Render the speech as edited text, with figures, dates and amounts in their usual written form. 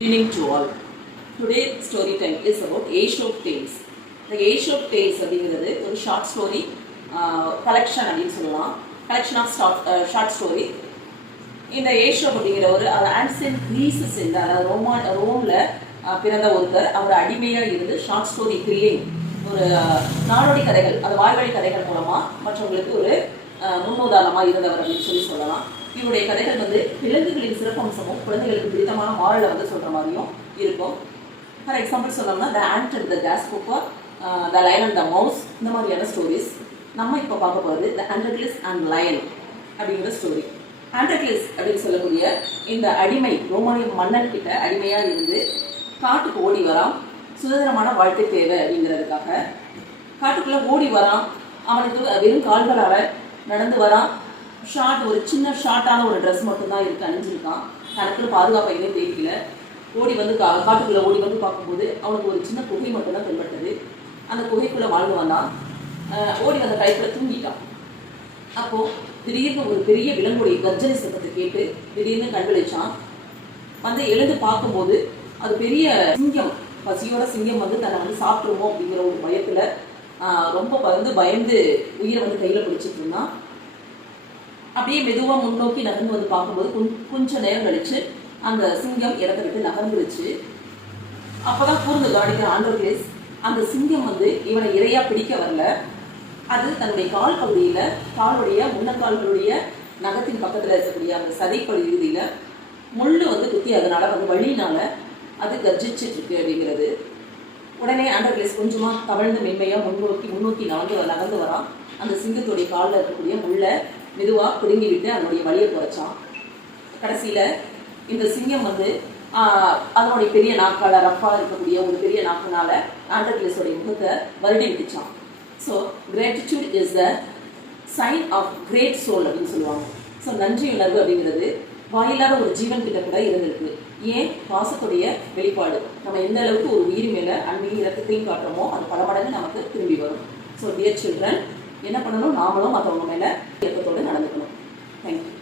Good evening to all. Today's story time is about Aesop Tales. The Aesop Tales அப்படிங்கிறது ஒரு short story collection அப்படின்னு சொல்லலாம். Collection of short story. இந்த Aesop அப்படிங்கிற ஒரு ancient Greece சேர்ந்த அதாவது ரோம்ல பிறந்த ஒருத்தர் அவர் அடிமையாக இருந்து ஷார்ட் ஸ்டோரி கிரியேட் ஒரு நாடோடி கதைகள் அந்த வாய்வழி கதைகள் மூலமா மற்றவங்களுக்கு ஒரு முன்னுதாரணமாக இருந்தவர் அப்படின்னு சொல்லலாம். இவருடைய கதைகள் விலங்குகளின் சிறப்பம்சமும் குழந்தைகளுக்கு பிடித்தமான மாரலை சொல்ற மாதிரியும் இருக்கும். ஃபார் எக்ஸாம்பிள் சொன்னோம்னா த and and the கிராஸ்ஹோப்பர், the line and the mouse, இந்த மாதிரியான ஸ்டோரிஸ். நம்ம இப்போ பார்க்க போகிறது த ஆண்ட்ரகிளிஸ் அண்ட் லயன் அப்படிங்கிற ஸ்டோரி. ஆண்ட்ரகிளிஸ் அப்படின்னு சொல்லக்கூடிய இந்த அடிமை ரோமானிய மன்னன் கிட்ட அடிமையா இருந்து காட்டுக்கு ஓடி வரான். சுதந்திரமான வாழ்க்கை தேவை அப்படிங்கிறதுக்காக காட்டுக்குள்ள ஓடி வரான். அவனுக்கு வெறும் கால்களால நடந்து வரான். ஒரு சின்ன ஷார்ட்டான ஒரு ட்ரெஸ் மட்டும்தான் இருக்கு, அணிஞ்சிருக்கான். தனக்குள்ள பாதுகாப்பு எதுவும் தெரியல. ஓடி காட்டுக்குள்ள ஓடி வந்து பார்க்கும்போது அவனுக்கு ஒரு சின்ன குகை மட்டும்தான் தென்பட்டது. அந்த குகைக்குள்ள வாழ்ந்து வந்தான். ஓடி வந்த டைப்ல தூங்கிட்டான். அப்போ திடீர்னு ஒரு பெரிய விலங்குடைய கர்ஜனை சத்தத்தை கேட்டு திடீர்னு கண்விழிச்சான். எழுந்து பார்க்கும்போது அது பெரிய சிங்கம், பசியோட சிங்கம் தன்னை சாப்பிட்டுருமோ அப்படிங்கிற ஒரு பயத்துல ரொம்ப பயந்து உயிரை கையில பிடிச்சிட்டு இருந்தான். அப்படியே மெதுவா முன்னோக்கி நகர்ந்து பார்க்கும்போது கொஞ்ச நேரம் கழிச்சு அந்த சிங்கம் இடத்தை விட்டு நகர்ந்துருச்சு. அப்பதான் கூர்ந்து கவனிக்கிற ஆண்ட்ரகிளிஸ் அந்த சிங்கம் இவனை இரையா பிடிக்க வரல. அது தன்னுடைய கால் பகுதியில காலுடைய முன்னக்கால்களுடைய நகத்தின் பக்கத்துல இருக்கக்கூடிய அந்த சதைப்பகுதியில முள்ளு குத்தி அதனால வழியினால அது கர்ஜிச்சுட்டு இருக்கு அப்படிங்கிறது. உடனே ஆண்ட்ரகிளிஸ் கொஞ்சமா தவழ்ந்து மென்மையா முன்னோக்கி நகர்ந்து வரான். அந்த சிங்கத்துடைய காலில் இருக்கக்கூடிய முள்ளை மெதுவா பிடுங்கி விட்டு அதனுடைய வலியை குறைச்சான். கடைசியில இந்த சிங்கம் அதனுடைய பெரிய நாக்கால ரஃபா இருக்கக்கூடிய ஒரு பெரிய நாக்குனால ஆண்ட்ரகிளிஸோடைய முகத்தை வருடி விட்டுச்சான். So gratitude is the sign of great soul அப்படின்னு சொல்லுவாங்க. ஸோ நன்றி உணர்வு அப்படிங்கிறது வாயிலாத ஒரு ஜீவன் கிட்ட கூட இருந்திருக்கு. ஏன்? பாசத்துடைய வெளிப்பாடு. நம்ம எந்த அளவுக்கு ஒரு உயிர் மேல அன்பையும் இரக்கத்தையும் காட்டுறோமோ அது பல மடங்கு நமக்கு திரும்பி வரும். ஸோ டியர் சில்ட்ரன், என்ன பண்ணணும்? நாமளும் மற்றவங்க மேல இரக்கத்தோடு நடந்துக்கணும். தேங்க்யூ.